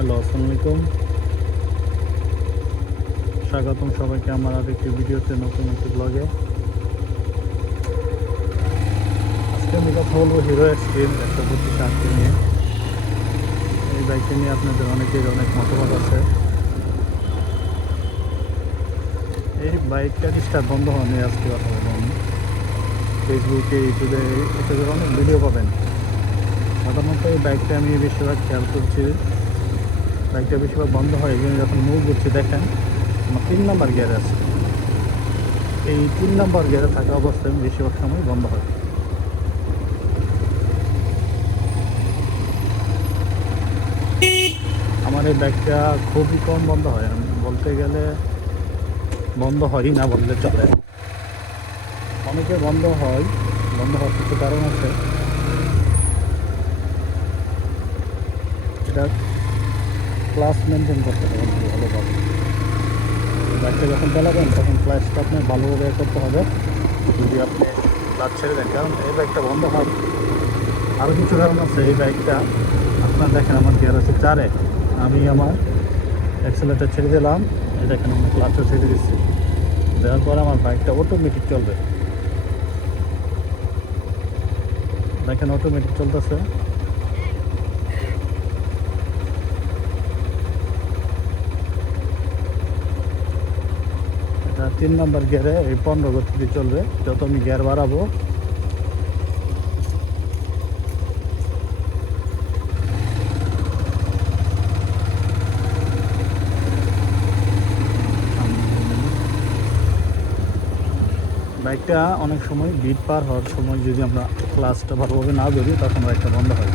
Hello, আসসালামু আলাইকুম। স্বাগতম সবাইকে আমার আর একটি ভিডিওতে, নতুন একটি ব্লগে। আজকে আমি কথা বলবো হিরো এক্সট্রিম 125 নিয়ে। এই বাইকটি নিয়ে আপনাদের অনেকের অনেক মতামত আছে। এই বাইকটা স্টার্ট বন্ধ হয়নি, আজকে কথা বলবো আমি। ফেসবুকে, ইউটিউবে অনেক ভিডিও পাবেন। সাধারণত এই বাইকটা আমি বেশিরভাগ খেয়াল করছি, বাইকটা বেশিরভাগ বন্ধ হয়। এই জন্য যখন মুভ করছি দেখেন আমার 3 নাম্বার গিয়ার আছে। এই 3 নাম্বার গিয়ারে থাকা অবস্থায় বেশিরভাগ সময় বন্ধ হয়। আমার এই বাইকটা খুবই কম বন্ধ হয়, আমি বলতে গেলে বন্ধ হয়ই না বললে চলে। অনেকে বন্ধ হয়, বন্ধ হওয়ার কিছু কারণ আছে। এটা ক্লাস মেনটেন করতে হবে ভালোভাবে। বাইকটা যখন চালাবেন তখন ক্লাসটা আপনার ভালোভাবে করতে হবে। যদি আপনি ক্লাস ছেড়ে দেন, কারণ এই বাইকটা বন্ধ হয় আরও কিছু কারণ আছে। এই বাইকটা আপনার দেখেন আমার গিয়ার আছে 4-এ, আমি আমার অ্যাক্সেলেটার ছেড়ে দিলাম, এই দেখেন আমি ক্লাচও ছেড়ে দিচ্ছি, দেওয়ার পরে আমার বাইকটা অটোমেটিক চলবে। দেখেন অটোমেটিক চলতেছে। এটা 3 নাম্বার গিয়ারে এই 15 গতিতে চলবে। যত আমি গিয়ার বাড়াবো বাইকটা অনেক সময় বিট পার হওয়ার সময় যদি আমরা ক্লাসটা ভালোভাবে না ধরি তখন বাইকটা বন্ধ হয়।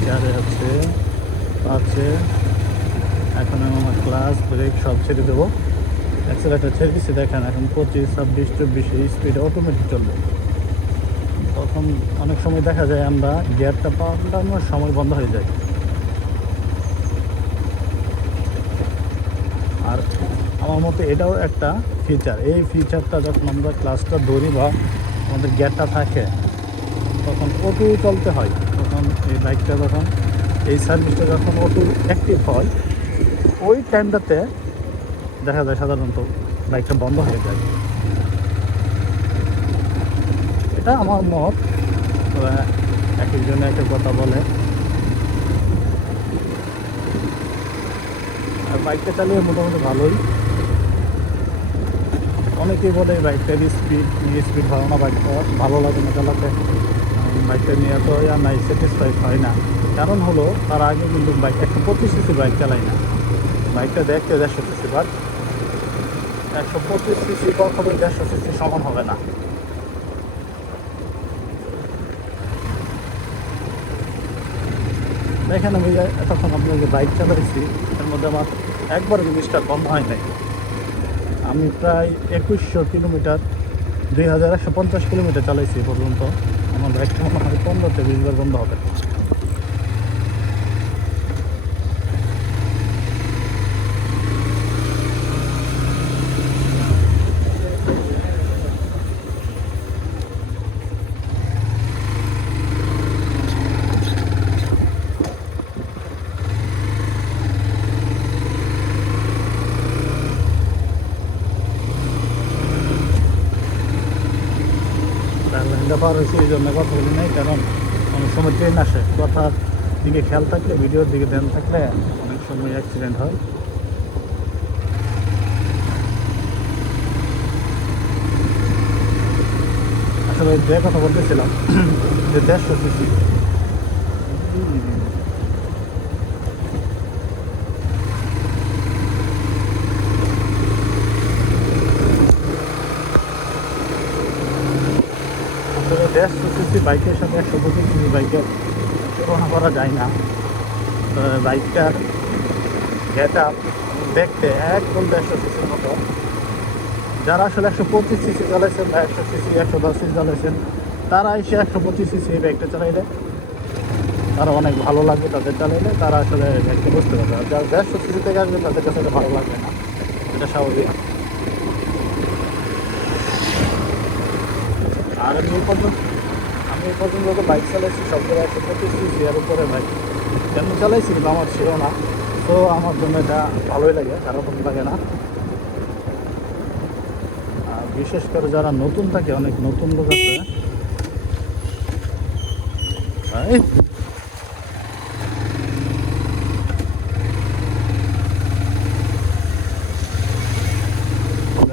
গিয়ারে আছে 5-এ, এখন আমি আমার ক্লাস ব্রেক সব ছেড়ে দেবো, অ্যাক্সেলেটার ছেড়ে দিচ্ছি। দেখেন এখন 25, 26, 24 এই স্পিডে অটোমেটিক চলবে। তখন অনেক সময় দেখা যায় আমরা গিয়ারটা পাল্টানোর সময় বন্ধ হয়ে যায়। আর আমার মতে এটাও একটা ফিচার। এই ফিচারটা যখন আমরা ক্লাসটা ধরি বা আমাদের গিয়ারটা থাকে তখন অটো চলতে হয়। তখন এই বাইকটা যখন এই সার্ভিসটা যখন অটো অ্যাক্টিভ হয় ওই টাইমটাতে দেখা যায় সাধারণত বাইকটা বন্ধ হয়ে যায়। এটা আমার মত, এক একজনে এক এক কথা বলে। আর বাইকটা চালিয়ে মোটামুটি ভালোই। অনেকেই বলে বাইকটার স্পিড ভালো না, বাইকটা ভালো লাগে না চালাতে। বাইকটা নিয়ে তো নাই, স্যাটিসফাইড হয় না। কারণ হলো তার আগে কিন্তু বাইক 125 সিসি বাইক চালাই না। বাইকটা দেখতে 150 সিসি, বাট 125 সিসি কখনো 150 সিসি সমান হবে না। দেখেন আমি এতক্ষণ আপনার যে বাইক চালাইছি এর মধ্যে আমার একবার জিনিসটা বন্ধ হয় নাই। আমি প্রায় 2100 কিলোমিটার, 2150 কিলোমিটার চালাইছি পর্যন্ত। আমার বাইকটা মনে হয় 15-20 বার বন্ধ হবে। লাইনটা পার হয়েছে এই জন্য কথা বলি নাই, কারণ অনেক সময় ট্রেন আসে। কথার দিকে খেয়াল থাকলে, ভিডিওর দিকে ধ্যান থাকলে অনেক সময় অ্যাক্সিডেন্ট হয়। আসলে যে কথা বলতেছিলাম যে 150 সিসি, আসলে 150 সিসি বাইকের সাথে 125 সিসি বাইকের তুলনা করা যায় না। বাইকটার গেট আপ দেখতে একদম 150 সিসির মতো। যারা আসলে 125 সিসি চালাইছেন বা 100 সিসি, 110 সিসি চালাইছেন, তারা এসে 125 সিসি এই বাইকটা চালাইলে তারা অনেক ভালো লাগবে। তাদের চালাইলে তারা আসলে বাইকটা বুঝতে পারবে। আর যারা 150 সিসি থেকে আসবে তাদের কাছে এটা ভালো লাগবে না, এটা স্বাভাবিক। আর আমি এই পর্যন্ত যত বাইক চালাইছি সবগুলো 125 সিসি এর উপরে বাইক যেমন চালাইছি কিন্তু আমার ছিল না। তো আমার জন্য এটা ভালোই লাগে, খারাপ লাগে না। আর বিশেষ করে যারা নতুন থাকে, অনেক নতুন লোক আছে, এই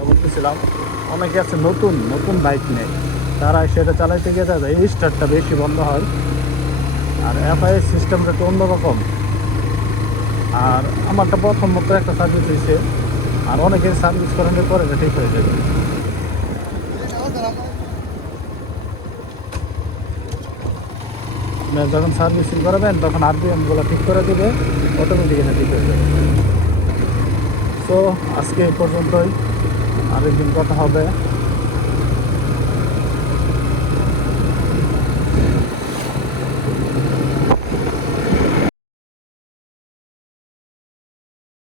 বলতেছিলাম, অনেকে আছে নতুন নতুন বাইক নেই, তারা সেটা চালাইতে গিয়ে তাদের এই স্টার্টটা বেশি বন্ধ হয়। আর এফআইএস সিস্টেমটা একটু অন্যরকম। আর আমারটা প্রথম মতো একটা সার্ভিস হয়েছে, আর অনেকের সার্ভিস করানোর পরে এটা ঠিক হয়ে যাবে। আপনার যখন সার্ভিসিং করাবেন তখন আরপিএমগুলো ঠিক করে দেবে, অটোমেটিক এটা ঠিক হয়ে যাবে। সো আজকে এই পর্যন্তই, আরেকদিন কথা হবে।